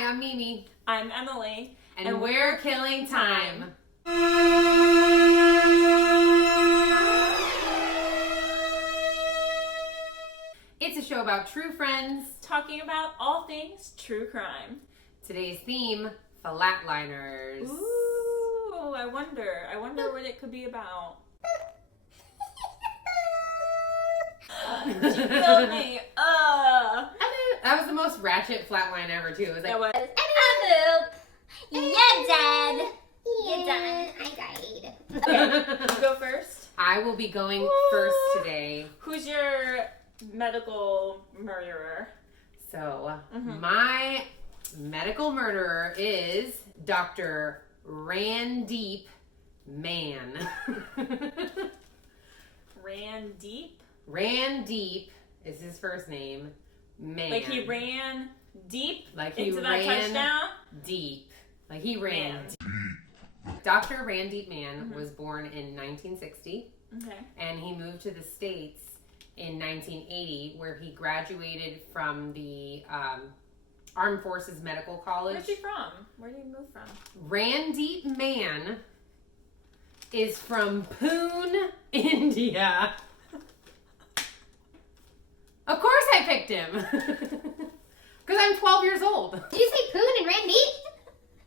Hi, I'm Mimi. I'm Emily. And we're killing time. It's a show about true friends Talking about all things true crime. Today's theme, FLATLINERS. Ooh, I wonder what it could be about. She killed me. That was the most ratchet flatline ever, too. It was like, You're dead. You're done. I died. Okay, you go first. I will be going first today. Who's your medical murderer? So, my medical murderer is Dr. Randeep Mann. Randeep? Randeep is his first name. Mann. Like he ran deep Like he into that ran touchdown? Deep. Like he ran Man. deep. Dr. Randeep Mann was born in 1960. Okay. And he moved to the States in 1980, where he graduated from the Armed Forces Medical College. Where's he from? Where did he move from? Randeep Mann is from Pune, India. Of course I picked him. Because I'm 12 years old. Did you say Poon and Randeep?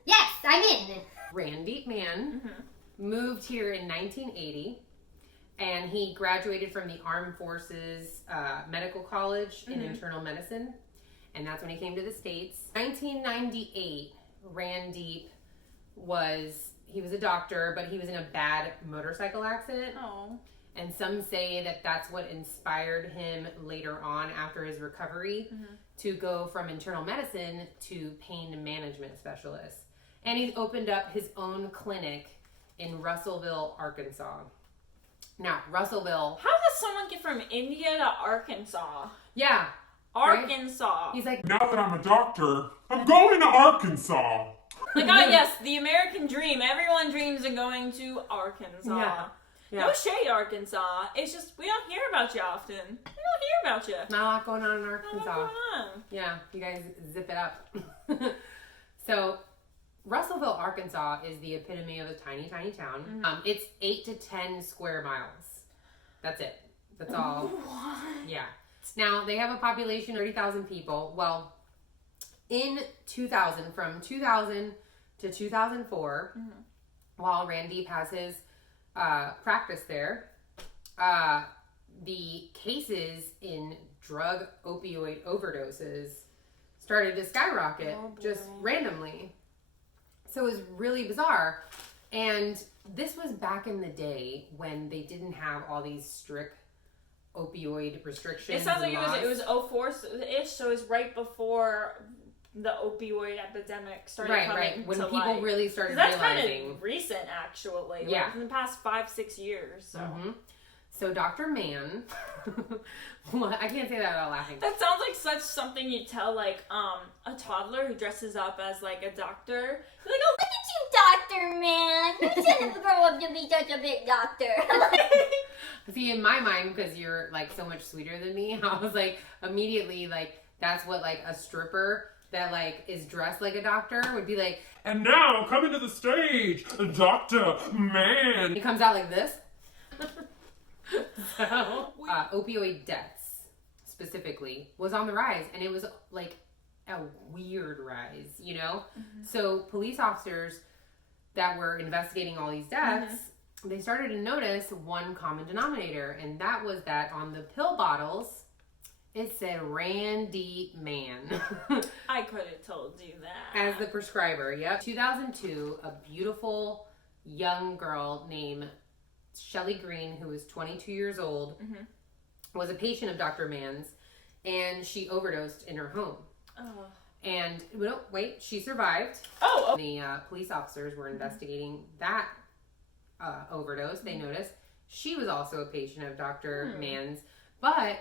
Yes, I'm in. Randeep Mann moved here in 1980. And he graduated from the Armed Forces Medical College in internal medicine. And that's when he came to the States. 1998, Randeep was a doctor, but he was in a bad motorcycle accident. Oh. And some say that that's what inspired him later on after his recovery to go from internal medicine to pain management specialist. And he opened up his own clinic in Russellville, Arkansas. Now, Russellville. How does someone get from India to Arkansas? Yeah. Arkansas. Right? He's like, now that I'm a doctor, I'm going to Arkansas. Like, oh yes, the American dream. Everyone dreams of going to Arkansas. Yeah. No shade, Arkansas. It's just, we don't hear about you often. We don't hear about you. not a lot going on in What's Arkansas. going on? Yeah, you guys zip it up. So, Russellville, Arkansas is the epitome of a tiny, tiny town. It's 8 to 10 square miles. That's it. That's all. What? Yeah. Now, they have a population of 30,000 people. Well, in 2000, from 2000 to 2004, while Randeep has his practice there, the cases in drug opioid overdoses started to skyrocket just randomly. So it was really bizarre. And this was back in the day when they didn't have all these strict opioid restrictions. It sounds like and it was 04-ish, so it was right before the opioid epidemic started coming when to people light. really started That's realizing. kind of recent, actually. Yeah. Like in the past 5-6 years. So. So Dr. Mann, I can't say that without laughing. That sounds like such something you tell like a toddler who dresses up as like a doctor. You're like, oh, Look at you, doctor, man. You shouldn't grow up to be such a big doctor. See, in my mind, because you're like so much sweeter than me, I was like immediately like that's what like a stripper that like is dressed like a doctor would be like. And now, coming to the stage, Dr. Mann. He comes out like this. So, opioid deaths specifically was on the rise, and it was like a weird rise, you know? So police officers that were investigating all these deaths, they started to notice one common denominator, and that was that on the pill bottles, it said Randeep Mann. I could have told you that. As the prescriber, yep. 2002, a beautiful young girl named Shelly Green, who was 22 years old, was a patient of Dr. Mann's, and she overdosed in her home. Oh. And, wait, she survived. Oh. The police officers were investigating that overdose. They noticed she was also a patient of Dr. Mann's, but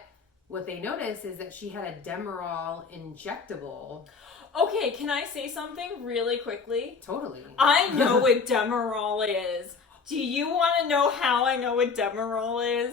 what they noticed is that she had a Demerol injectable. Okay, can I say something really quickly? Totally. I know what Demerol is. Do you want to know how I know what Demerol is?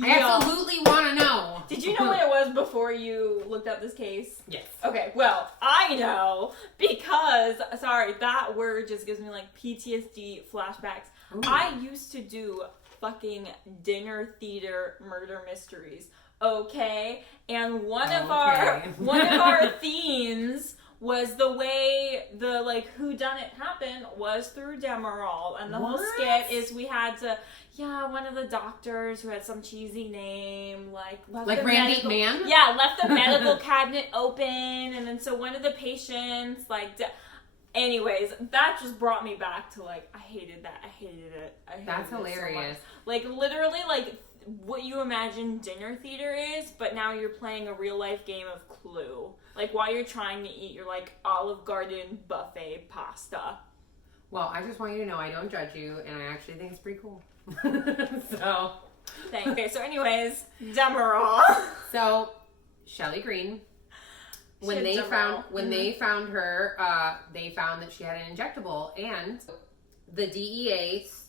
I absolutely want to know. Did you know what it was before you looked up this case? Yes. Okay, well, I know because, sorry, that word just gives me like PTSD flashbacks. Ooh. I used to do fucking dinner theater murder mysteries, okay? And one of our themes was the way the like whodunit happened was through Demerol, and the whole skit is we had to one of the doctors who had some cheesy name left Like the Randeep Mann? Yeah, left the medical cabinet open, and then so one of the patients anyways, that just brought me back to like I hated that. I hated it. That's hilarious. So like literally like what you imagine dinner theater is, but now you're playing a real life game of Clue. Like while you're trying to eat your like Olive Garden buffet pasta. Well, I just want you to know I don't judge you, and I actually think it's pretty cool. So. Okay, so anyways, Demerol. So, Shelley Green. When they found her, they found that she had an injectable, and the DEA's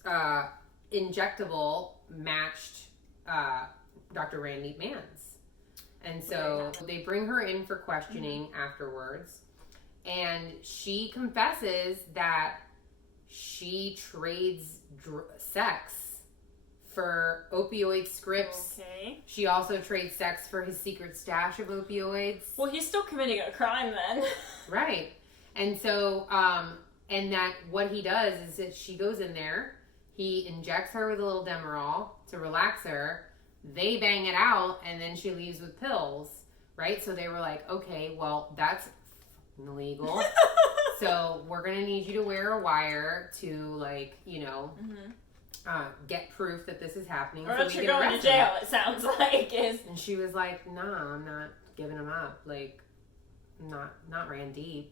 injectable matched Dr. Randeep Mann's. And so they bring her in for questioning afterwards, and she confesses that she trades sex for opioid scripts. Okay. She also trades sex for his secret stash of opioids. Well, he's still committing a crime then. Right. And so, and that what he does is that she goes in there, he injects her with a little Demerol to relax her, they bang it out, and then she leaves with pills. Right? So they were like, okay, well, that's illegal. So we're going to need you to wear a wire to, like, you know, get proof that this is happening. Or so else we you're can going arrest to jail, him. it sounds like. And she was like, nah, I'm not giving him up. Like, not Randeep.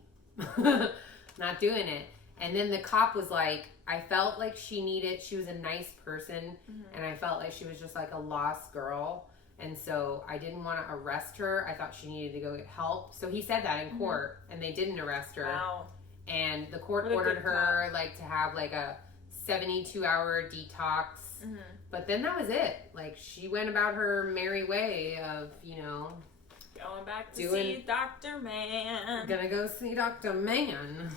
Not doing it. And then the cop was like, I felt like she was a nice person, and I felt like she was just like a lost girl. And so I didn't want to arrest her. I thought she needed to go get help. So he said that in court, and they didn't arrest her. Wow. And the court ordered her like to have like a 72-hour detox. But then that was it. Like, she went about her merry way of, you know, going back to see Dr. Mann. Gonna go see Dr. Mann.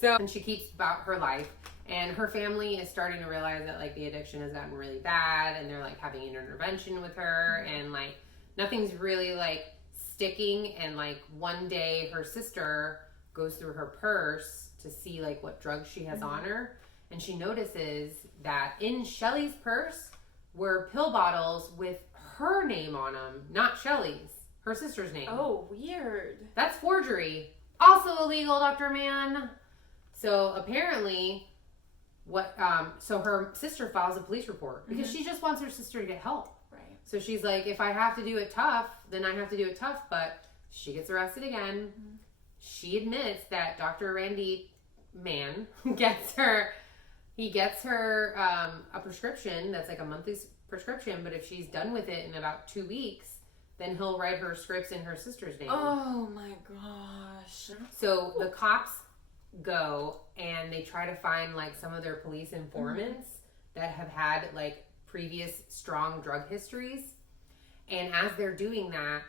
So, and she keeps about her life. And her family is starting to realize that, like, the addiction has gotten really bad, and they're, like, having an intervention with her, and, like, nothing's really, like, sticking. And, like, one day her sister goes through her purse to see, like, what drugs she has on her, and she notices that in Shelley's purse were pill bottles with her name on them, not Shelley's, her sister's name. Oh, weird. That's forgery. Also illegal, Dr. Mann. So apparently... so her sister files a police report because she just wants her sister to get help. Right. So she's like, if I have to do it tough, then I have to do it tough. But she gets arrested again. She admits that Dr. Randeep Mann gets her a prescription that's like a monthly prescription. But if she's done with it in about 2 weeks, then he'll write her scripts in her sister's name. Oh my gosh. So the cops go and they try to find like some of their police informants that have had like previous strong drug histories, and as they're doing that,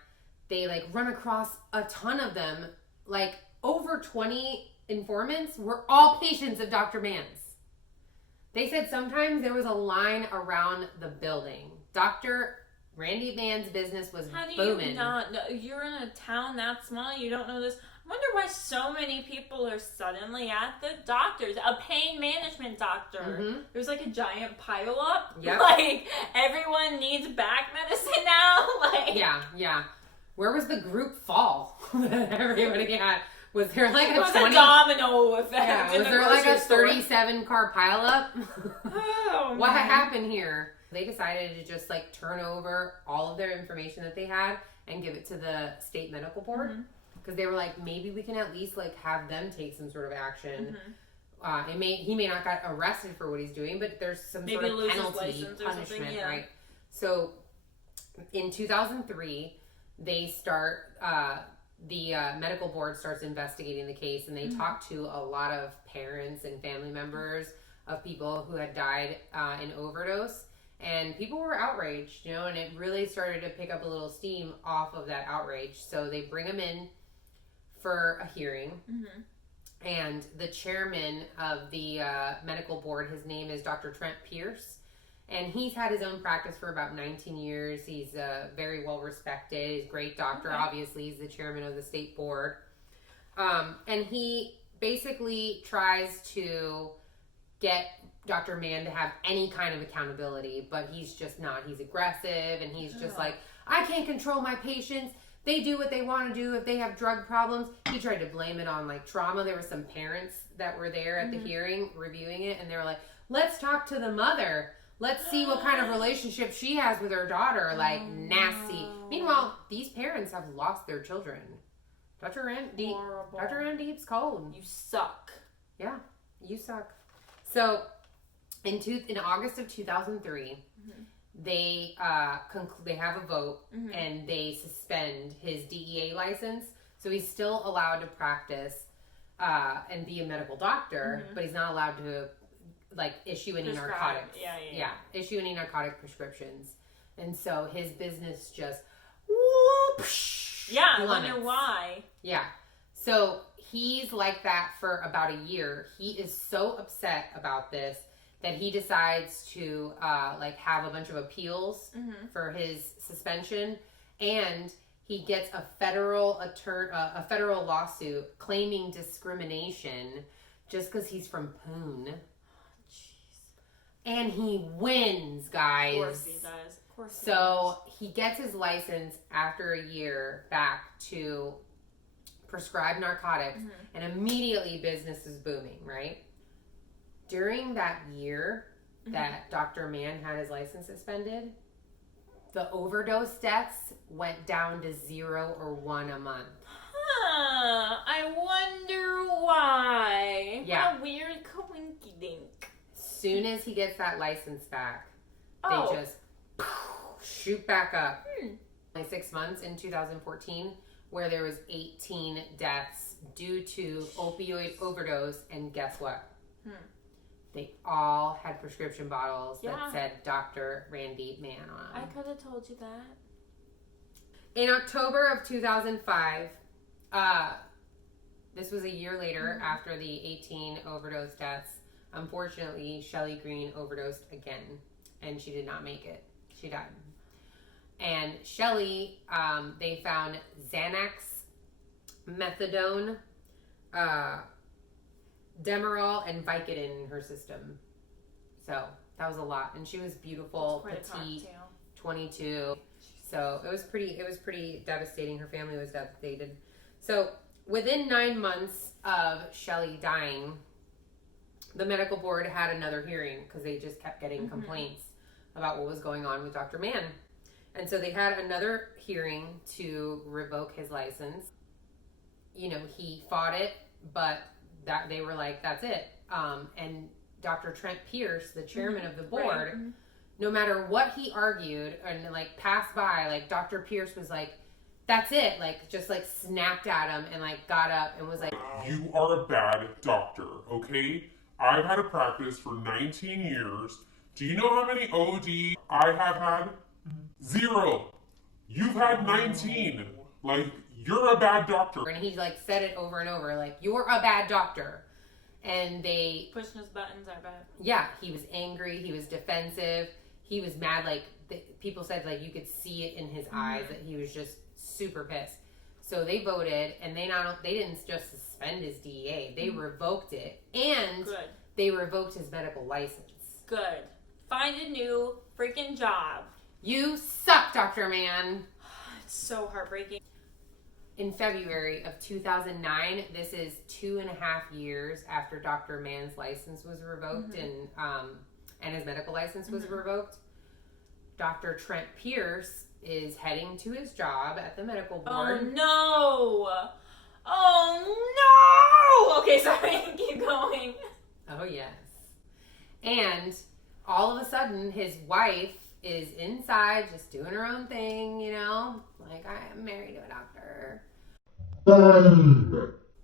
they like run across a ton of them. Like over 20 informants were all patients of Dr. Mann's. They said sometimes there was a line around the building. Dr. Randeep Mann's business was booming. Do you not know? You're in a town that small, you don't know this. I wonder why so many people are suddenly at the doctor's. A pain management doctor. There's like a giant pile up. Yep. Like everyone needs back medicine now. Like Yeah. Where was the group fall that everybody had? Was there like it was a domino effect. Yeah, was there like a 37 car pileup? Oh, what happened here? They decided to just like turn over all of their information that they had and give it to the state medical board. Because they were like, maybe we can at least like have them take some sort of action. He may not got arrested for what he's doing, but there's some sort of penalty, punishment, right? So in 2003, they start the medical board starts investigating the case, and they talk to a lot of parents and family members of people who had died in overdose, And people were outraged, you know, and it really started to pick up a little steam off of that outrage. So they bring him in for a hearing. And the chairman of the medical board, his name is Dr. Trent Pierce. And he's had his own practice for about 19 years. He's very well respected. He's a great doctor. Okay. Obviously, he's the chairman of the state board. And he basically tries to get Dr. Mann to have any kind of accountability, but he's just not. He's aggressive, and he's just like, I can't control my patients. They do what they want to do. If they have drug problems, he tried to blame it on like trauma. There were some parents that were there at the hearing reviewing it, and they were like, let's talk to the mother. Let's see what kind of relationship she has with her daughter. Like, nasty. Meanwhile, these parents have lost their children. Dr. Randeep's cold. You suck. Yeah, you suck. So, in August of 2003, they have a vote, and they suspend his DEA license. So he's still allowed to practice and be a medical doctor, but he's not allowed to like issue any narcotics. Yeah, issue any narcotic prescriptions. And so his business just whoopsh. Yeah, I wonder why. Yeah. So he's like that for about a year. He is so upset about this that he decides to have a bunch of appeals for his suspension, and he gets a federal lawsuit claiming discrimination just because he's from Poon. And he wins, guys. Of course he does. Of course he So does. he gets his license after a year back to prescribe narcotics, and immediately business is booming, right? During that year that Dr. Mann had his license suspended, the overdose deaths went down to 0 or 1 a month. I wonder why. Yeah. What a weird coinky-dink. Soon as he gets that license back, they just shoot back up. Like 6 months in 2014, where there was 18 deaths due to opioid overdose, and guess what? They all had prescription bottles that said Dr. Randeep Mann on I them. could have told you that. In October of 2005, this was a year later after the 18 overdose deaths. Unfortunately, Shelley Green overdosed again, and she did not make it. She died. And Shelley, they found Xanax, methadone, Demerol, and Vicodin in her system. So that was a lot, and she was beautiful, petite, 22. So it was pretty devastating. Her family was devastated. So within 9 months of Shelley dying, the medical board had another hearing because they just kept getting complaints about what was going on with Dr. Mann. And so they had another hearing to revoke his license. You know, he fought it, but that they were like, that's it. And Dr. Trent Pierce, the chairman of the board, no matter what he argued and like passed by, like Dr. Pierce was like, that's it. Like just like snapped at him and like got up and was like, You are a bad doctor, okay? I've had a practice for 19 years. Do you know how many OD I have had? 0. You've had 19. Like, you're a bad doctor. and he like said it over and over, like, you're a bad doctor. And they, Pushing his buttons, I bet. yeah, he was angry. He was defensive. He was mad. Like people said, like you could see it in his eyes that he was just super pissed. So they voted, and they didn't just suspend his DEA. They revoked it, and Good. they revoked his medical license. Good. Find a new freaking job. You suck, Dr. Mann. It's so heartbreaking. In February of 2009, this is 2.5 years after Dr. Mann's license was revoked and his medical license was revoked. Dr. Trent Pierce is heading to his job at the medical board. Oh no! Oh no! Okay, sorry, keep going. Oh, yes. And all of a sudden, his wife is inside just doing her own thing, you know? Like, I am married to a doctor.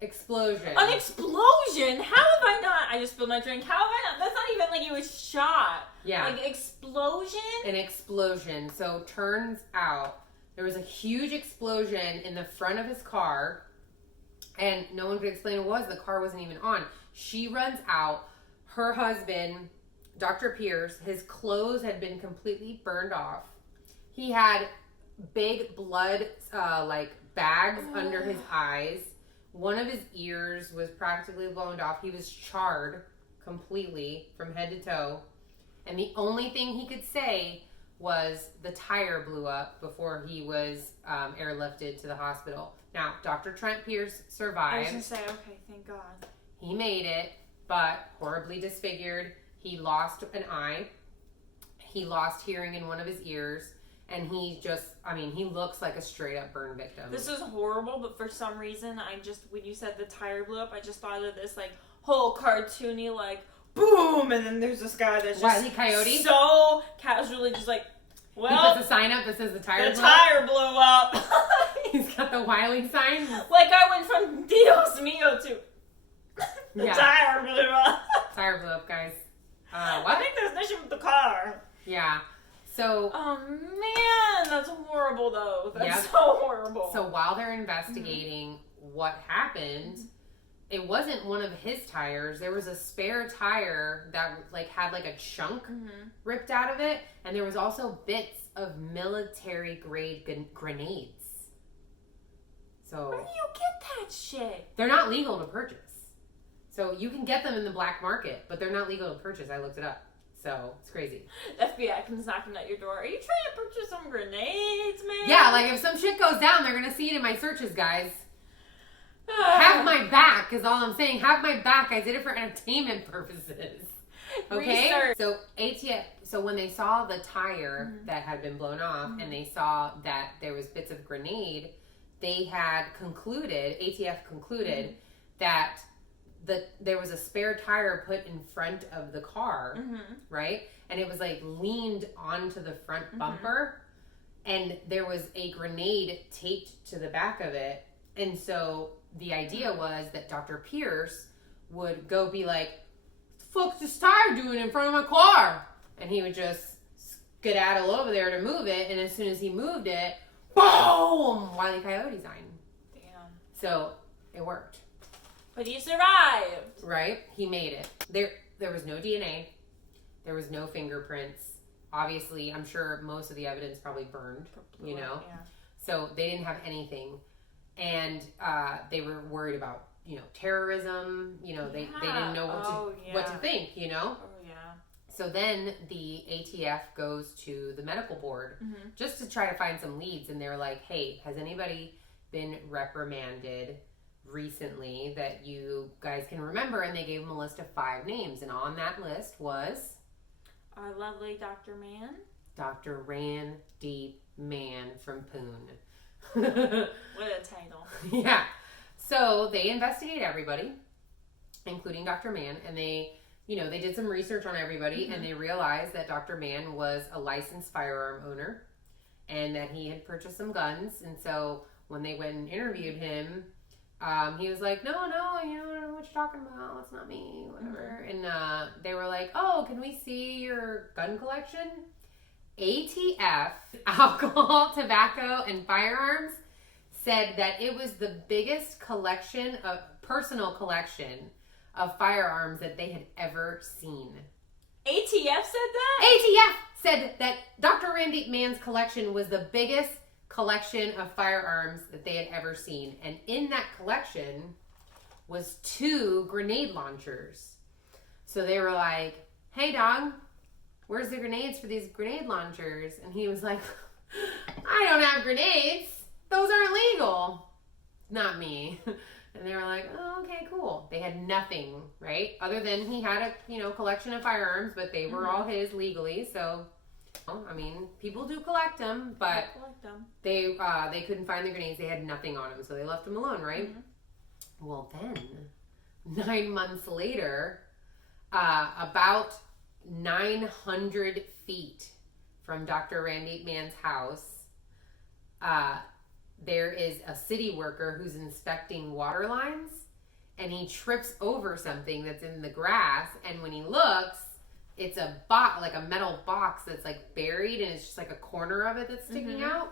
Explosion. An explosion? How have I not? I just spilled my drink. How have I not? That's not even like he was shot. Yeah. Like, explosion? An explosion. So, turns out there was a huge explosion in the front of his car, and no one could explain what it was. The car wasn't even on. She runs out. Her husband, Dr. Pierce, his clothes had been completely burned off. He had big blood, bags under his eyes. One of his ears was practically blown off. He was charred completely from head to toe. And the only thing he could say was the tire blew up before he was airlifted to the hospital. Now, Dr. Trent Pierce survived. I was going to say, okay, thank God. He made it, but horribly disfigured. He lost an eye. He lost hearing in one of his ears. And he he looks like a straight up burn victim. This is horrible, but for some reason, when you said the tire blew up, I just thought of this, like, whole cartoony, like, boom, and then there's this guy that's just Wile E. Coyote? so casually just like, well, he puts a sign up that says the tire blew up. He's got the Wiley sign. Like, I went from Dios mío to the tire blew up. Tire blew up, guys. What? I think there's an issue with the car. Yeah. So. Oh man, that's horrible though. That's so horrible. So while they're investigating what happened, it wasn't one of his tires. There was a spare tire that had a chunk ripped out of it, and there was also bits of military grade grenades. So where do you get that shit? They're not legal to purchase. So you can get them in the black market, but they're not legal to purchase. I looked it up. So it's crazy. FBI comes knocking at your door. Are you trying to purchase some grenades, man? Yeah, if some shit goes down, they're gonna see it in my searches, guys. Have my back is all I'm saying. Have my back. I did it for entertainment purposes. Okay? Research. So ATF, when they saw the tire that had been blown off and they saw that there was bits of grenade, they had concluded, ATF concluded that there was a spare tire put in front of the car, right? And it was leaned onto the front bumper, and there was a grenade taped to the back of it. And so the idea was that Dr. Pierce would go be like, "Fuck's this tire doing in front of my car?" And he would just skedaddle over there to move it, and as soon as he moved it, boom! Wile E. Coyote sign. Damn. So it worked. But he survived. Right? He made it. There was no DNA. There was no fingerprints. Obviously, I'm sure most of the evidence probably burned, Yeah. So they didn't have anything. And they were worried about, terrorism. They didn't know what to think, Oh, yeah. So then the ATF goes to the medical board just to try to find some leads. And they're like, hey, has anybody been reprimanded recently that you guys can remember? And they gave him a list of 5 names, and on that list was our lovely Dr. Mann. Dr. Randeep Mann from Poon. What a title. Yeah. So they investigate everybody, including Dr. Mann, and they did some research on everybody, and they realized that Dr. Mann was a licensed firearm owner and that he had purchased some guns. And so when they went and interviewed him, he was like, no, I don't know what you're talking about. It's not me, whatever. And they were like, oh, can we see your gun collection? ATF, alcohol, tobacco, and firearms, said that it was the biggest personal collection of firearms that they had ever seen. ATF said that? ATF said that Dr. Randeep Mann's collection was the biggest collection of firearms that they had ever seen. And in that collection was 2 grenade launchers. So they were like, hey, dog, where's the grenades for these grenade launchers? And he was like, I don't have grenades. Those aren't legal. Not me. And they were like, oh, okay, cool. They had nothing, right? Other than he had a, collection of firearms, but they were all his legally. So, people do collect them, but they couldn't find the grenades. They had nothing on them, so they left them alone, right? Well, then, 9 months later, about 900 feet from Dr. Randeep Mann's house, there is a city worker who's inspecting water lines, and he trips over something that's in the grass, and when he looks, it's a box, like a metal box that's like buried, and it's just like a corner of it that's sticking out.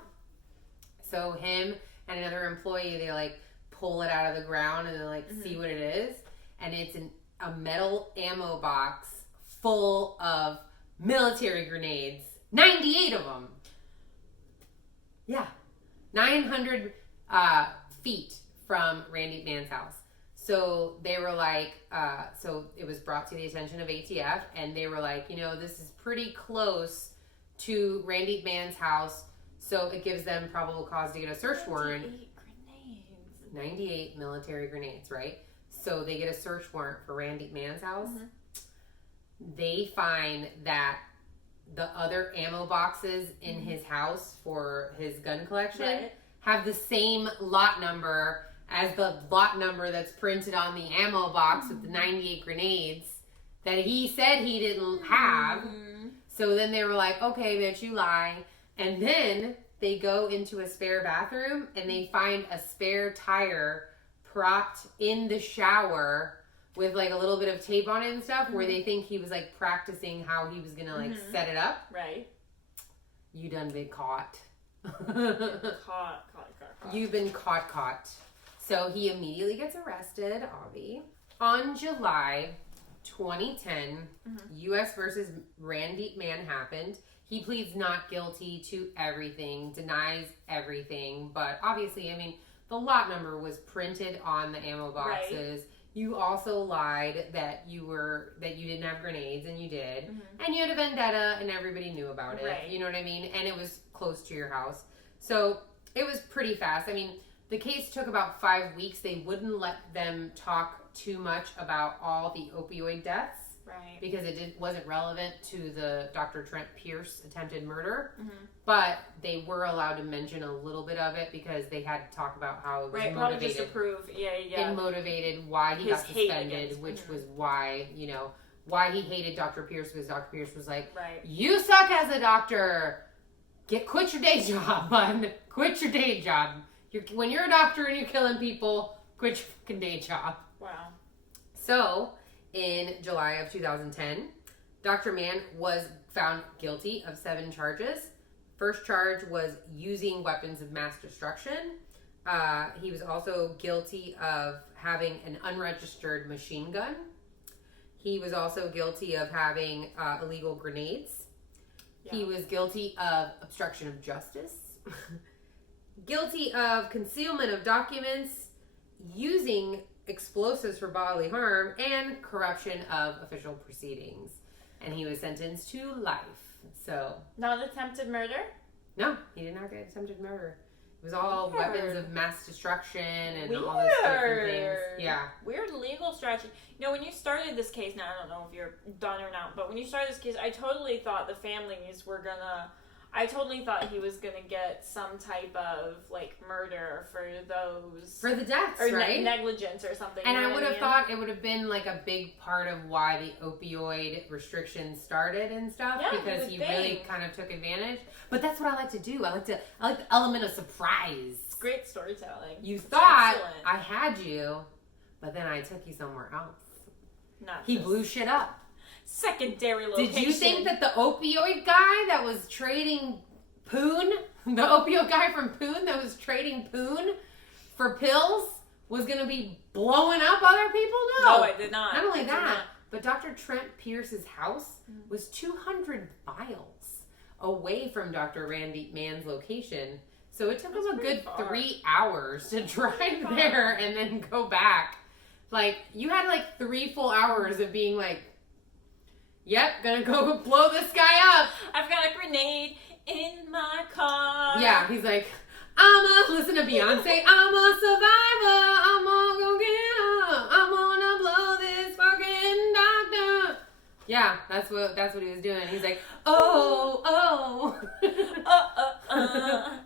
So him and another employee, they like pull it out of the ground and they like see what it is, and it's a metal ammo box full of military grenades, 98 of them. Yeah, 900 feet from Randeep Mann's house. So they were like, so it was brought to the attention of ATF, and they were like, you know, this is pretty close to Randeep Mann's house, so it gives them probable cause to get a search warrant. 98 military grenades, right? So they get a search warrant for Randeep Mann's house. They find that the other ammo boxes in his house for his gun collection have the same lot number as the lot number that's printed on the ammo box with the 98 grenades that he said he didn't have. So then they were like, okay, bitch, you lie. And then they go into a spare bathroom and they find a spare tire propped in the shower with like a little bit of tape on it and stuff, where they think he was like practicing how he was gonna like set it up. Right. You done been caught. Caught. You've been caught. So he immediately gets arrested, Avi. On July 2010, U.S. versus Randeep Mann happened. He pleads not guilty to everything, denies everything, but obviously, I mean, the lot number was printed on the ammo boxes. Right. You also lied that you didn't have grenades, and you did. And you had a vendetta, and everybody knew about it. Right. You know what I mean? And it was close to your house. So it was pretty fast. I mean, the case took about 5 weeks. They wouldn't let them talk too much about all the opioid deaths. Right. Because it wasn't relevant to the Dr. Trent Pierce attempted murder. But they were allowed to mention a little bit of it because they had to talk about how it was motivated. Probably just to prove, It motivated why he got suspended, which was why, you know, why he hated Dr. Pierce, because Dr. Pierce was like, you suck as a doctor. Quit your day job, bud. Quit your day job. When you're a doctor and you're killing people, quit your fucking day job. Wow. So, in July of 2010, Dr. Mann was found guilty of 7 charges. First charge was using weapons of mass destruction. He was also guilty of having an unregistered machine gun. He was also guilty of having illegal grenades. Yeah. He was guilty of obstruction of justice. Guilty of concealment of documents, using explosives for bodily harm, and corruption of official proceedings. And he was sentenced to life. So, not attempted murder? No, he did not get attempted murder. It was all weapons of mass destruction and all these different things. Yeah. Weird legal strategy. You know, when you started this case, now I don't know if you're done or not, but when you started this case, I totally thought the families were I totally thought he was gonna get some type of like murder for the deaths, or right? Negligence or something. And I would have thought it would have been like a big part of why the opioid restrictions started and stuff, because he really kind of took advantage. But that's what I like to do. I like the element of surprise. It's great storytelling. You thought I had you, but then I took you somewhere else. He blew shit up. Secondary location. Did you think that the opioid guy that was trading Poon, the opioid guy from Poon that was trading Poon for pills, was going to be blowing up other people? No, I did not. Not only that, but Dr. Trent Pierce's house was 200 miles away from Dr. Randeep Mann's location. So it took him a good 3 hours to drive there and then go back. Like, you had like 3 full hours of being like, yep, gonna go blow this guy up. I've got a grenade in my car. Yeah, he's like, listen to Beyonce, I'm a survivor, I'm gonna go get up, I'm gonna blow this fucking doctor. Yeah, that's what he was doing. He's like,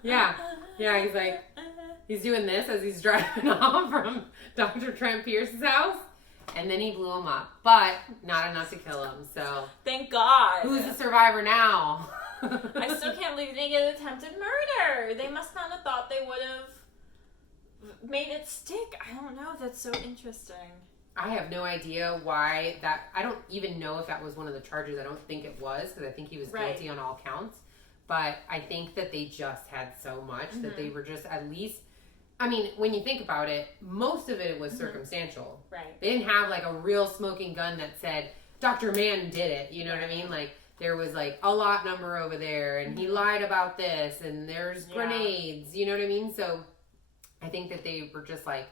Yeah, he's like, he's doing this as he's driving off from Dr. Trent Pierce's house. And then he blew him up, but not enough to kill him, so. Thank God. Who's the survivor now? I still can't believe they get attempted murder. They must not have thought they would have made it stick? I don't know. That's so interesting. I have no idea why that. I don't even know if that was one of the charges. I don't think it was, because I think he was guilty on all counts. But I think that they just had so much that they were just at least. I mean, when you think about it, most of it was circumstantial. Right. They didn't have like a real smoking gun that said Dr. Mann did it. You know what I mean? Like there was like a lot number over there, and he lied about this, and there's grenades. You know what I mean? So I think that they were just like,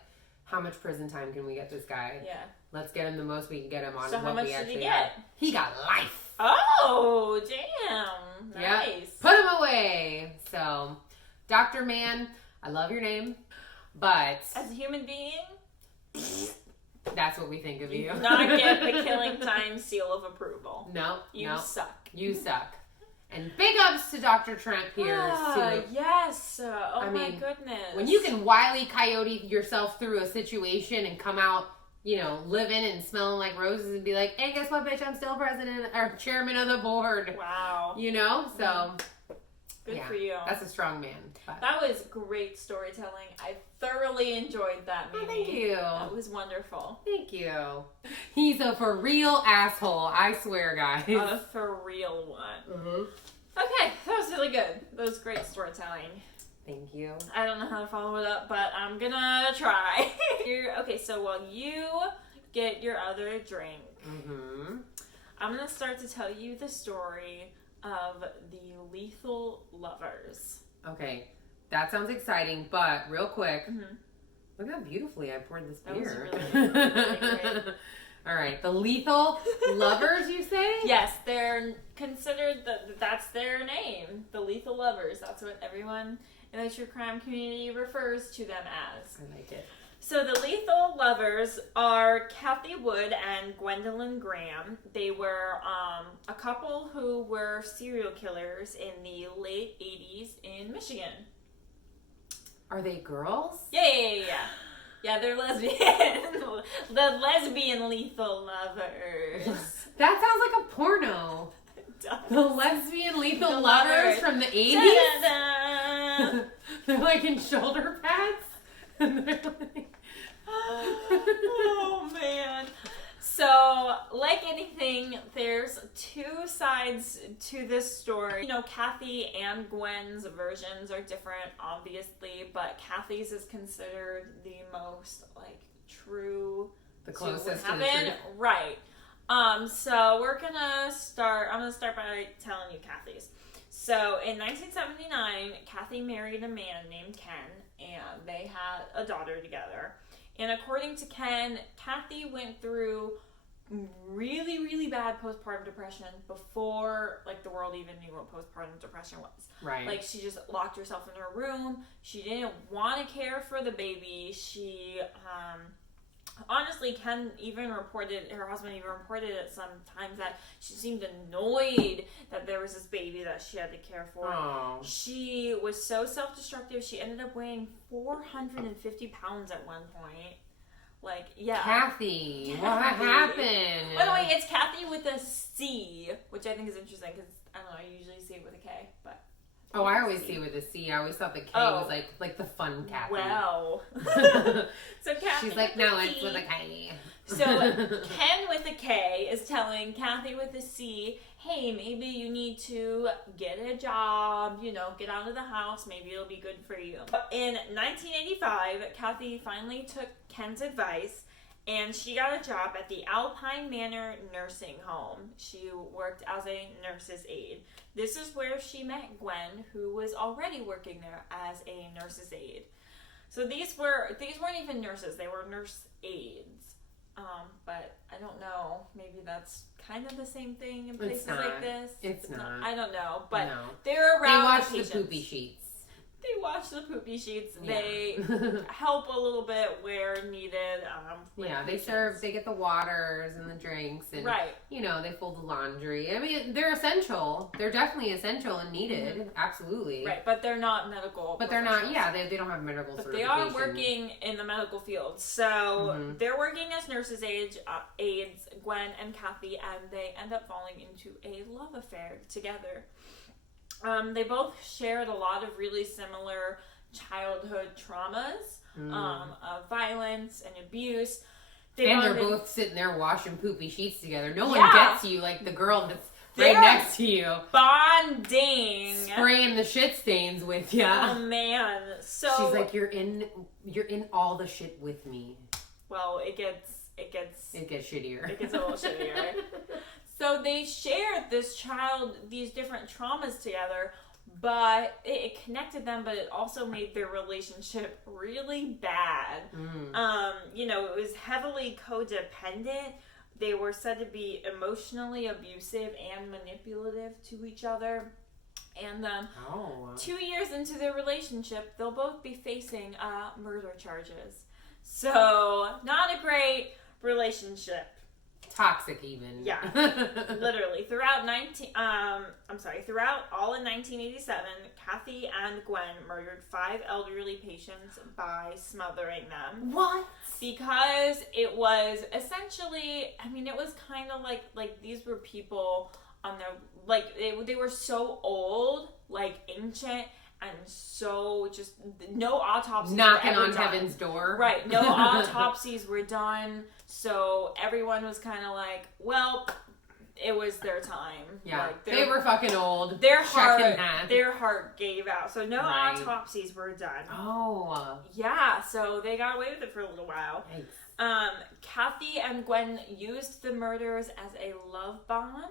how much prison time can we get this guy? Yeah. Let's get him the most we can get him on. So what how much we did he actually get? have. He got life. Oh, damn. Nice. Yep. Put him away. So, Dr. Mann, I love your name, but As a human being, that's what we think of you. do not get the killing time seal of approval. No, You suck. You suck. And big ups to Dr. Trent Pierce, too. Yes. Oh I my mean, goodness. When you can Wile E. Coyote yourself through a situation and come out, you know, living and smelling like roses and be like, hey, guess what, bitch? I'm still president or chairman of the board. Wow. You know? So, Good for you. That's a strong man. But. That was great storytelling. I thoroughly enjoyed that movie. Oh, thank you. That was wonderful. Thank you. He's a for real asshole. I swear, guys. A for real one. Mm-hmm. Okay, that was really good. That was great storytelling. Thank you. I don't know how to follow it up, but I'm gonna try. Okay, so while you get your other drink, I'm gonna start to tell you the story of the Lethal Lovers. Okay, that sounds exciting, but real quick, look how beautifully I poured this beer. That was really great. All right, the Lethal Lovers, you say? Yes, they're considered, that's their name, the Lethal Lovers. That's what everyone in the true crime community refers to them as. I like it. So the Lethal Lovers are Kathy Wood and Gwendolyn Graham. They were a couple who were serial killers in the late 80s in Michigan. Are they girls? Yeah. Yeah, they're lesbian. The lesbian Lethal Lovers. That sounds like a porno. The lesbian Lethal Lovers from the 80s? Da-da-da. They're like in shoulder pads? And they're like... Oh, man. So, like anything, there's two sides to this story. You know, Kathy and Gwen's versions are different, obviously, but Kathy's is considered the most, like, true. The closest to to what the happened. truth. Right. So I'm gonna start by telling you Kathy's. So in 1979, Kathy married a man named Ken, and they had a daughter together. And according to Ken, Kathy went through really, really bad postpartum depression before, like, the world even knew what postpartum depression was. Right. Like, she just locked herself in her room. She didn't want to care for the baby. She, honestly, Ken even reported, her husband even reported at some times that she seemed annoyed that there was this baby that she had to care for. Oh. She was so self-destructive, she ended up weighing 450 pounds at one point. Like, yeah. Kathy. What happened? By the way, it's Kathy with a C, which I think is interesting because, I don't know, I usually see it with a K, but... Oh, I always see with a C. I always thought the K was like the fun Kathy. Wow. So Kathy, she's like, no, it's with a K. So Ken with a K is telling Kathy with a C, hey, maybe you need to get a job, you know, get out of the house, maybe it'll be good for you. In 1985, Kathy finally took Ken's advice and she got a job at the Alpine Manor Nursing Home. She worked as a nurse's aide. This is where she met Gwen, who was already working there as a nurse's aide. So these weren't even nurses, they were nurse aides. But I don't know, maybe that's kind of the same thing in places like this. It's not. I don't know, but No. they're around. They watch the the patients. poopy sheets. They watch the poopy sheets. Yeah. They help a little bit where needed. Yeah, they get the waters and the drinks, and right. You know, they fold the laundry. I mean, they're essential. They're definitely essential and needed. Absolutely. Right, but they're not medical. But they're not. Yeah, they don't have medical. But they are working in the medical field, so they're working as nurses' aides, Gwen and Kathy, and they end up falling into a love affair together. They both shared a lot of really similar childhood traumas. of violence and abuse. They're both sitting there washing poopy sheets together. No one Yeah. gets you like the girl that's right next to you. Bonding. Spraying the shit stains with you. Oh man. So she's like, you're in all the shit with me. Well, it gets shittier. It gets a little shittier. So they shared these different traumas together, but it connected them, but it also made their relationship really bad. It was heavily codependent. They were said to be emotionally abusive and manipulative to each other. And 2 years into their relationship, they'll both be facing murder charges. So, not a great relationship. Toxic even. Yeah. Literally. Throughout all in 1987, Kathy and Gwen murdered 5 elderly patients by smothering them. What? Because it was essentially, it was kind of like these were people on their, they were so old, ancient, and so just no autopsies knocking were on done. heaven's door. Right, no autopsies were done, so everyone was kind of like, well, it was their time. Yeah, they were fucking old. Their heart gave out, so no Right. autopsies were done. Oh. Yeah, so they got away with it for a little while. Thanks. Kathy and Gwen used the murders as a love bond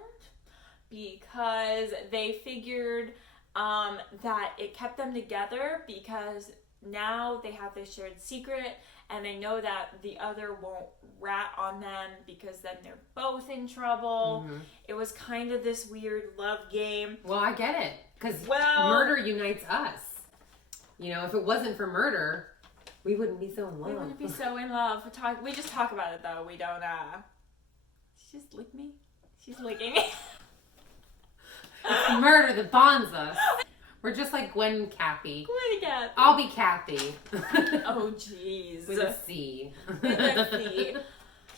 because they figured that it kept them together because now they have this shared secret and they know that the other won't rat on them because then they're both in trouble. Mm-hmm. It was kind of this weird love game. Well, I get it. Because murder unites us. If it wasn't for murder, we wouldn't be so in love. We wouldn't be so in love. We just talk about it though. We don't, she just licked me. She's licking me. It's murder that bonds us. We're just like Gwen and Kathy. Gwen and Kathy. I'll be Kathy. Oh, jeez. With a C. With a C.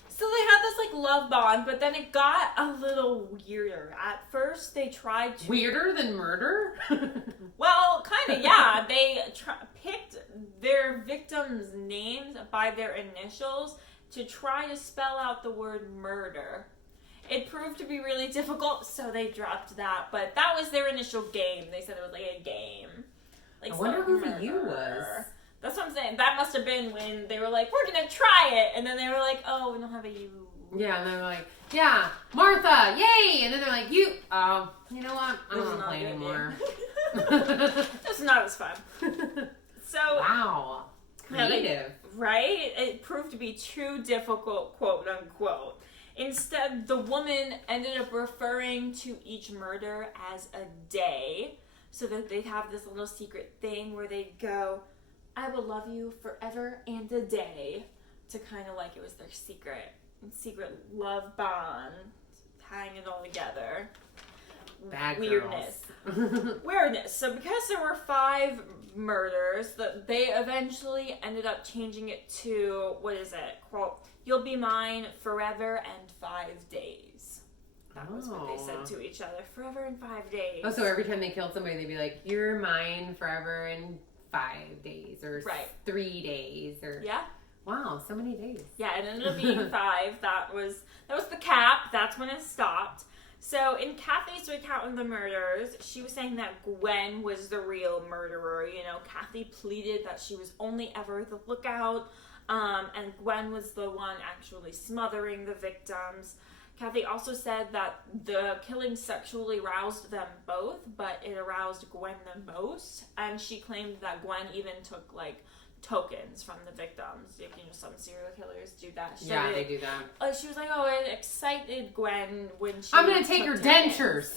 So they had this love bond, but then it got a little weirder. At first, they tried to... Weirder than murder? Well, kind of, yeah. They picked their victims' names by their initials to try to spell out the word murder. It proved to be really difficult, so they dropped that. But that was their initial game. They said it was like a game. I wonder who the you was. That's what I'm saying. That must have been when they were like, we're going to try it. And then they were like, oh, we don't have a you. Yeah, and they were like, yeah, Martha, yay! And then they're like, you know what? I don't want to play anymore. This is not as fun. So... Wow. Creative. Right? It proved to be too difficult, quote unquote. Instead, the woman ended up referring to each murder as a day, so that they'd have this little secret thing where they'd go, I will love you forever and a day, to kind of like it was their secret love bond, tying it all together. Bad Weirdness. girls. Weirdness. So because there were 5 murders, they eventually ended up changing it to, what is it? Quote, you'll be mine forever and 5 days. That was what they said to each other. Forever and 5 days. Oh, so every time they killed somebody, they'd be like, you're mine forever and 5 days, or 3 days, or... Yeah. Wow, so many days. Yeah, it ended up being 5. That was the cap. That's when it stopped. So in Kathy's recount of the murders, she was saying that Gwen was the real murderer. Kathy pleaded that she was only ever the lookout, and Gwen was the one actually smothering the victims. Kathy also said that the killing sexually aroused them both, but it aroused Gwen the most, and she claimed that Gwen even took tokens from the victims. Some serial killers do that. They do that. She was like, oh, it excited Gwen when she... I'm gonna take her dentures.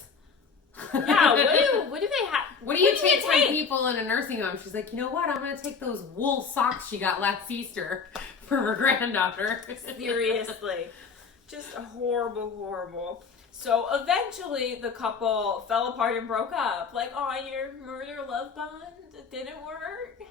Yeah, what do they have? What do you take from people in a nursing home? She's like, you know what? I'm gonna take those wool socks she got last Easter for her granddaughter. Seriously. Just horrible. So eventually the couple fell apart and broke up. Like, oh, your murder love bond didn't work.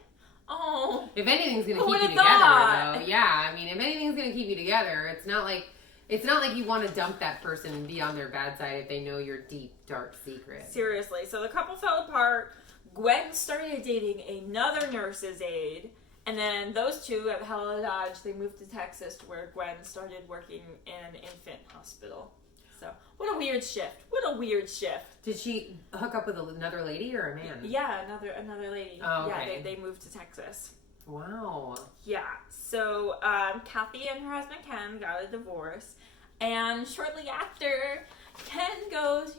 Oh. If anything's gonna keep you together, though, yeah. If anything's gonna keep you together, it's not like you want to dump that person and be on their bad side if they know your deep, dark secret. Seriously. So the couple fell apart. Gwen started dating another nurse's aide, And then those two at Hella Dodge, they moved to Texas to where Gwen started working in an infant hospital. So, what a weird shift. What a weird shift. Did she hook up with another lady or a man? Yeah, another lady. Oh, okay. Yeah, they moved to Texas. Wow. Yeah. So, Kathy and her husband Ken got a divorce. And shortly after, Ken goes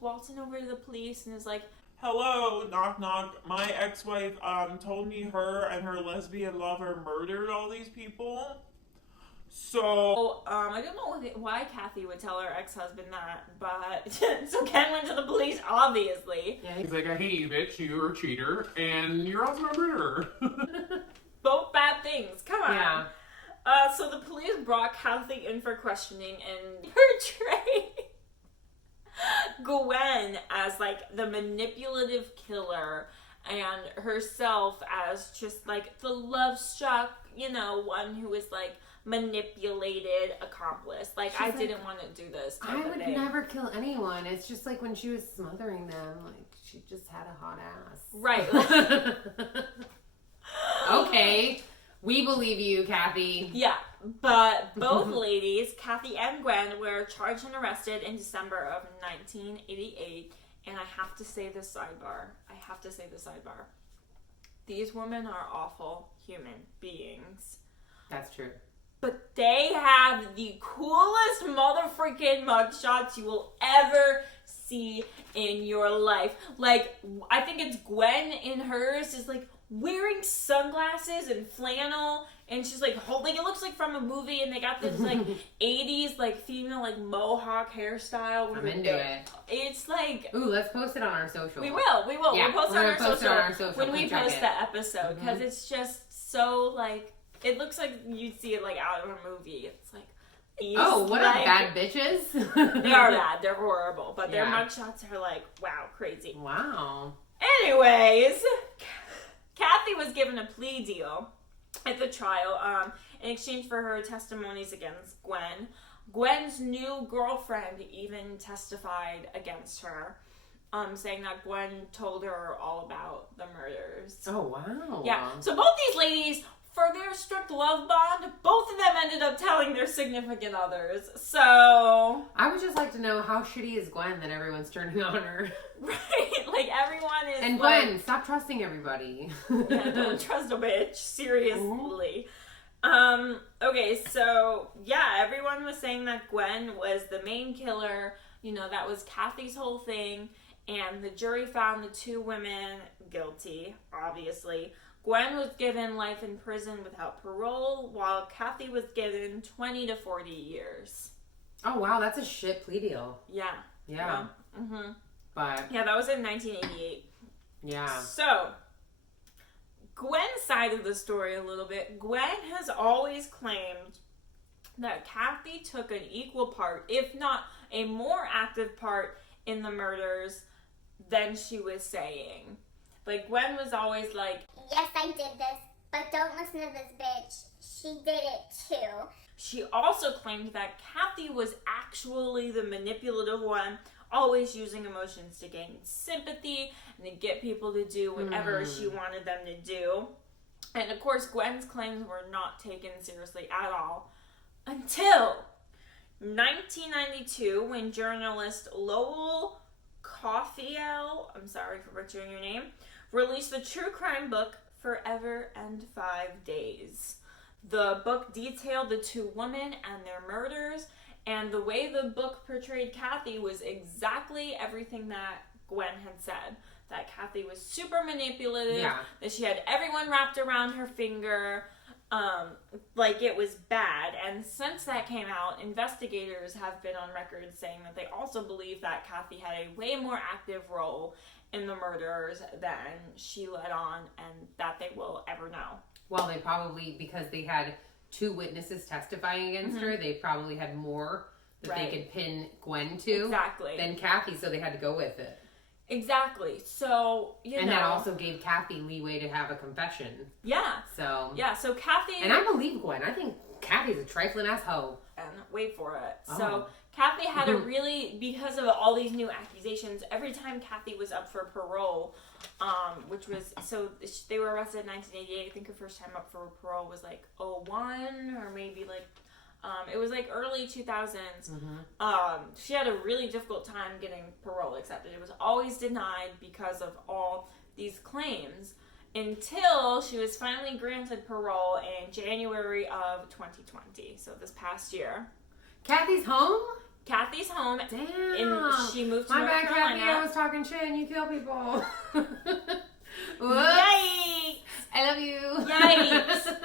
waltzing over to the police and is like, "Hello, knock knock. My ex-wife told me her and her lesbian lover murdered all these people. So I don't know why Kathy would tell her ex-husband that, but so Ken went to the police, obviously. Yeah. He's like, hey, bitch, you're a cheater, and you're also a murderer. Both bad things. Come on. Yeah. So the police brought Kathy in for questioning and portrayed Gwen as like the manipulative killer and herself as just like the love-struck, one who was like manipulated accomplice. Like, I didn't want to do this. I would never kill anyone. It's just like when she was smothering them, like she just had a hot ass. Right. Okay. We believe you, Kathy. Yeah, but both ladies, Kathy and Gwen, were charged and arrested in December of 1988. And I have to say this sidebar. These women are awful human beings. That's true. But they have the coolest motherfucking mugshots you will ever see in your life. Like, I think it's Gwen in hers is like wearing sunglasses and flannel, and she's like holding, it looks like from a movie, and they got this like 80s like female like mohawk hairstyle. I'm into it. It's like, ooh, let's post it on our social. We will. Yeah, We'll post it on our social when we post the episode, because it's just so like, it looks like you'd see it like out of a movie. It's like, oh, what like, are bad bitches? They are bad. They're horrible. But their Yeah. mugshots are like, wow, crazy. Wow. Anyways, Kathy was given a plea deal at the trial in exchange for her testimonies against Gwen. Gwen's new girlfriend even testified against her, saying that Gwen told her all about the murders. Oh, wow. Yeah. So both these ladies, for their strict love bond, both of them ended up telling their significant others. So I would just like to know how shitty is Gwen that everyone's turning on her. right, like everyone is. And like, Gwen, stop trusting everybody. yeah, don't trust a bitch. Seriously. Okay, so yeah, everyone was saying that Gwen was the main killer. That was Kathy's whole thing, and the jury found the two women guilty. Obviously. Gwen was given life in prison without parole, while Kathy was given 20 to 40 years. Oh, wow, that's a shit plea deal. Yeah. Yeah. Mm-hmm. But, Yeah, that was in 1988. yeah. So, Gwen's side of the story a little bit. Gwen has always claimed that Kathy took an equal part, if not a more active part, in the murders than she was saying. Like, Gwen was always like, Yes, I did this, but don't listen to this bitch. She did it too. she also claimed that Kathy was actually the manipulative one, always using emotions to gain sympathy and to get people to do whatever she wanted them to do. And of course, Gwen's claims were not taken seriously at all until 1992, when journalist Lowell Cauffiel, I'm sorry for butchering your name, released the true crime book Forever and 5 Days. The book detailed the two women and their murders, and the way the book portrayed Kathy was exactly everything that Gwen had said. That Kathy was super manipulative, that she had everyone wrapped around her finger, like it was bad. And since that came out, investigators have been on record saying that they also believe that Kathy had a way more active role in the murders than she let on, and that they will ever know. Well, they probably, because they had two witnesses testifying against her, they probably had more that they could pin Gwen to than Kathy, so they had to go with it. Exactly. So, and that also gave Kathy leeway to have a confession. Yeah. So. Yeah, so Kathy... And I believe Gwen. I think Kathy's a trifling ass hoe. And wait for it. So, Kathy had a really... Because of all these new accusations, every time Kathy was up for parole, which was, so they were arrested in 1988. I think her first time up for parole was like 01 or maybe like, it was like early 2000s. She had a really difficult time getting parole accepted. It was always denied because of all these claims until she was finally granted parole in January of 2020. So this past year. Kathy's home? Kathy's home. Damn. She moved to My North bad, Carolina. Kathy. I was talking shit and you kill people. Yikes! I love you. Yikes!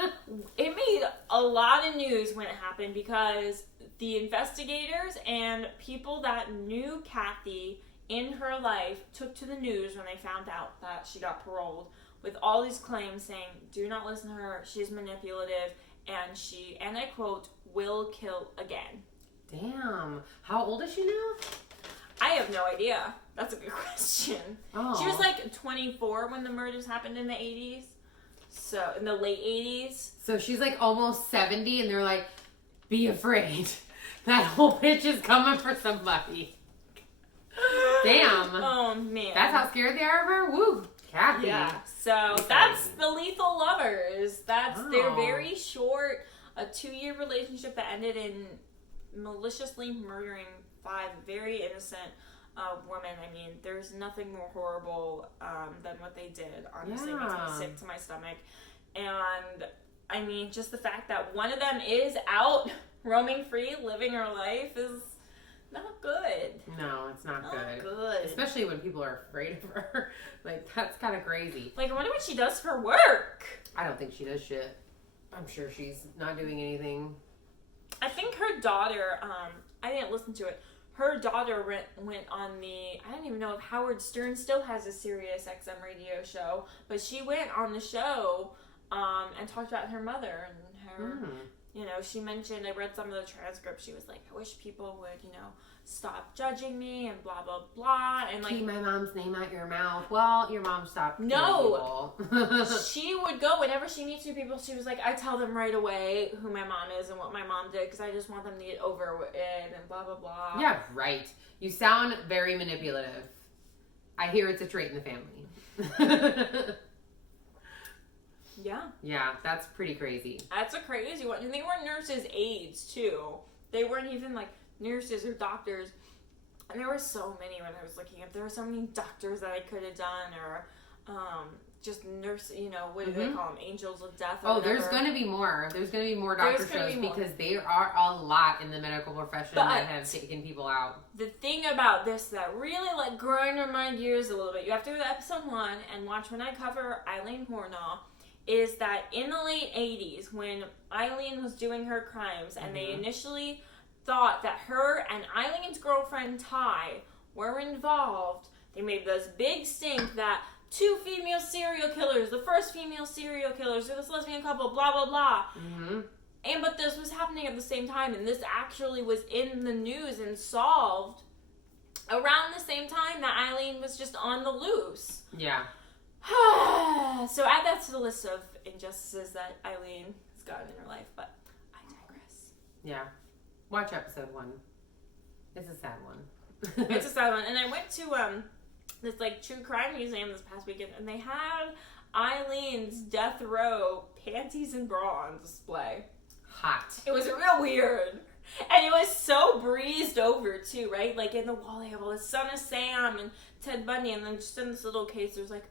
It made a lot of news when it happened because the investigators and people that knew Kathy in her life took to the news when they found out that she got paroled with all these claims saying, do not listen to her, she's manipulative, and she, and I quote, will kill again. Damn. How old is she now? I have no idea. That's a good question. Oh. She was like 24 when the murders happened in the 80s. So, in the late 80s. So she's like almost 70 and they're like, be afraid. That whole bitch is coming for somebody. Damn. Oh, man. That's how scared they are of her? Woo. Kathy. Yeah. So, that's the Lethal Lovers. They're very short. A 2-year relationship that ended in maliciously murdering 5 very innocent women. I mean, there's nothing more horrible than what they did. Honestly, it makes me sick to my stomach. And I mean, just the fact that one of them is out roaming free, living her life is not good. No, it's not good. Good. Especially when people are afraid of her. Like, that's kind of crazy. Like, I wonder what she does for work. I don't think she does shit. I'm sure she's not doing anything. I think her daughter, I didn't listen to it. Her daughter went on I don't even know if Howard Stern still has a Sirius XM radio show, but she went on the show and talked about her mother and her, you know, she mentioned, I read some of the transcripts, she was like, I wish people would, you know, stop judging me and blah, blah, blah. And like, keep my mom's name out your mouth. Well, your mom stopped. No. She would go whenever she meets new people. She was like, I tell them right away who my mom is and what my mom did because I just want them to get over it and blah, blah, blah. Yeah, right. You sound very manipulative. I hear it's a trait in the family. Yeah. Yeah, that's pretty crazy. That's a crazy one. And they weren't nurses' aides, too. They weren't even, like, nurses or doctors. And there were so many when I was looking up. There were so many doctors that I could have done or just nurse, you know, what do they call them? Angels of death or whatever. There's going to be more. There's going to be more doctor shows because there are a lot in the medical profession that have taken people out. The thing about this that really, like, grinded my gears a little bit, you have to go to episode 1 and watch when I cover Eileen Hornaw, is that in the late 80s, when Eileen was doing her crimes, and they initially thought that her and Eileen's girlfriend, Ty, were involved, they made this big stink that 2 female serial killers, the first female serial killers, or this lesbian couple, blah, blah, blah. But this was happening at the same time, and this actually was in the news and solved around the same time that Eileen was just on the loose. Yeah. So add that to the list of injustices that Eileen has gotten in her life, but I digress. Yeah. Watch episode 1. It's a sad one. It's a sad one. And I went to this like true crime museum this past weekend, and they had Eileen's death row panties and bra on display. Hot. It was real weird. And it was so breezed over too, right? Like in the wall they have all the Son of Sam and Ted Bundy, and then just in this little case there's like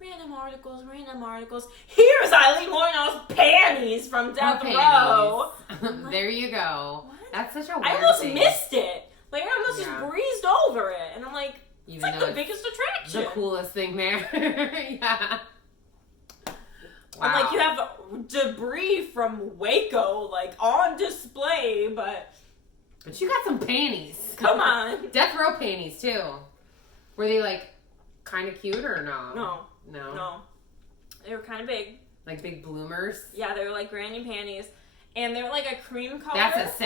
random articles. Here's Eileen Hornaw's panties from Death Row. There you go. What? That's such a weird I almost thing. missed it. Like I almost just breezed over it, and I'm like, Even it's like though the biggest attraction. The coolest thing there. Yeah. Wow. And like you have debris from Waco like on display, but you got some panties. Come on. Death row panties too. Were they like kind of cute or no? No. They were kind of big. Like big bloomers? Yeah, they were like granny panties. And they were like a cream color. That's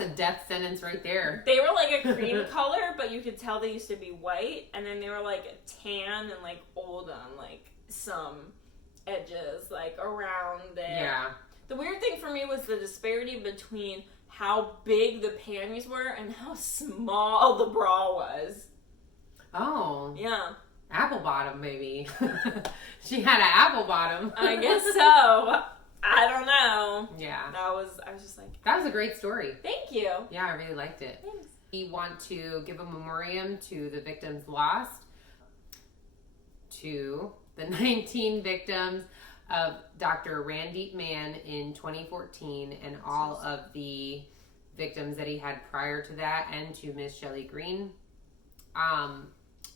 a death sentence right there. They were like a cream color, but you could tell they used to be white. And then they were like tan and like old on like some edges, like around there. Yeah. The weird thing for me was the disparity between how big the panties were and how small the bra was. Oh. Yeah. Apple bottom, maybe. She had an apple bottom. I guess so. I don't know. Yeah. I was just like, That was a great story. thank you. Yeah, I really liked it. Thanks. We want to give a memoriam to the victims lost, to the 19 victims of Dr. Randeep Mann in 2014 and all of the victims that he had prior to that, and to Miss Shelley Green.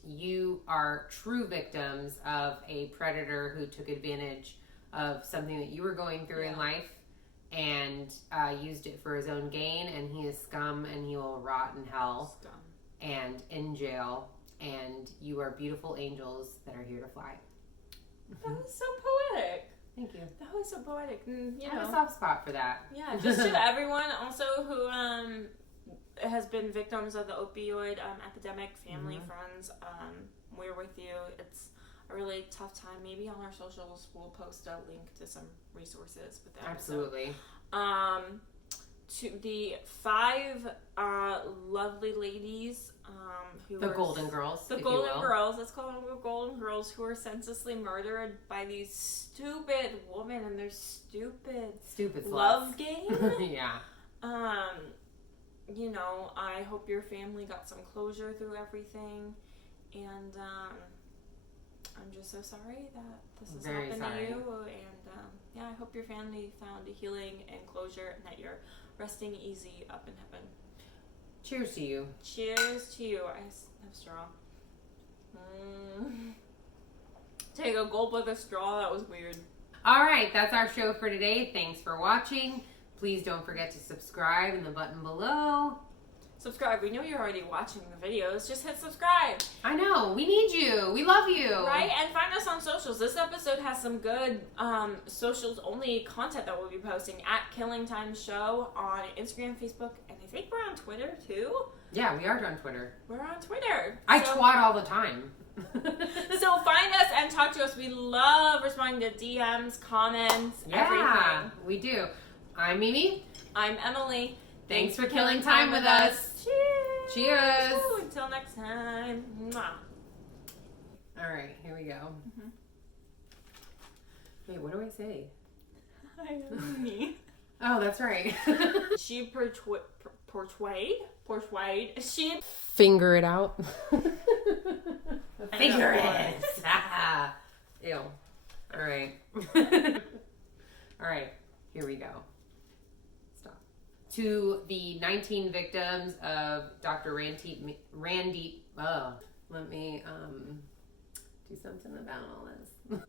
You are true victims of a predator who took advantage of something that you were going through in life and used it for his own gain, and he is scum and he will rot in hell and in jail, and you are beautiful angels that are here to fly. That was so poetic. Thank you. That was so poetic. And, I have a soft spot for that. Yeah, just to everyone also who has been victims of the opioid epidemic, family, friends, we're with you. It's a really tough time. Maybe on our socials we'll post a link to some resources with that. Absolutely. To the 5 lovely ladies who The were Golden Girls. the if Golden you will. Girls, let's call them the Golden Girls, who were senselessly murdered by these stupid women and their stupid Sluts. love game. Yeah. You know, I hope your family got some closure through everything, and I'm just so sorry that this has Very happened sorry. to you, and yeah, I hope your family found healing and closure, and that you're resting easy up in heaven. Cheers to you. Cheers to you. I have straw. Take a gulp with a straw. That was weird. All right, that's our show for today. Thanks for watching. Please don't forget to subscribe in the button below. Subscribe. We know you're already watching the videos. Just hit subscribe. I know. We need you. We love you. Right? And find us on socials. This episode has some good socials only content that we'll be posting at Killing Time Show on Instagram, Facebook, and I think we're on Twitter too. Yeah, we are on Twitter. We're on Twitter. I So- twat all the time. So find us and talk to us. We love responding to DMs, comments, Yeah, everything. we do. I'm Mimi. I'm Emily. Thanks for killing time with us. Cheers. Cheers. Woo, until next time. Mwah. All right, here we go. Wait, what do I say? Hi, me. Oh, that's right. She portrayed. She Finger it out. Finger know. it. Ew. All right. All right, here we go. Stop. To the 19 victims of Dr. Randeep. Oh, let me do something about all this.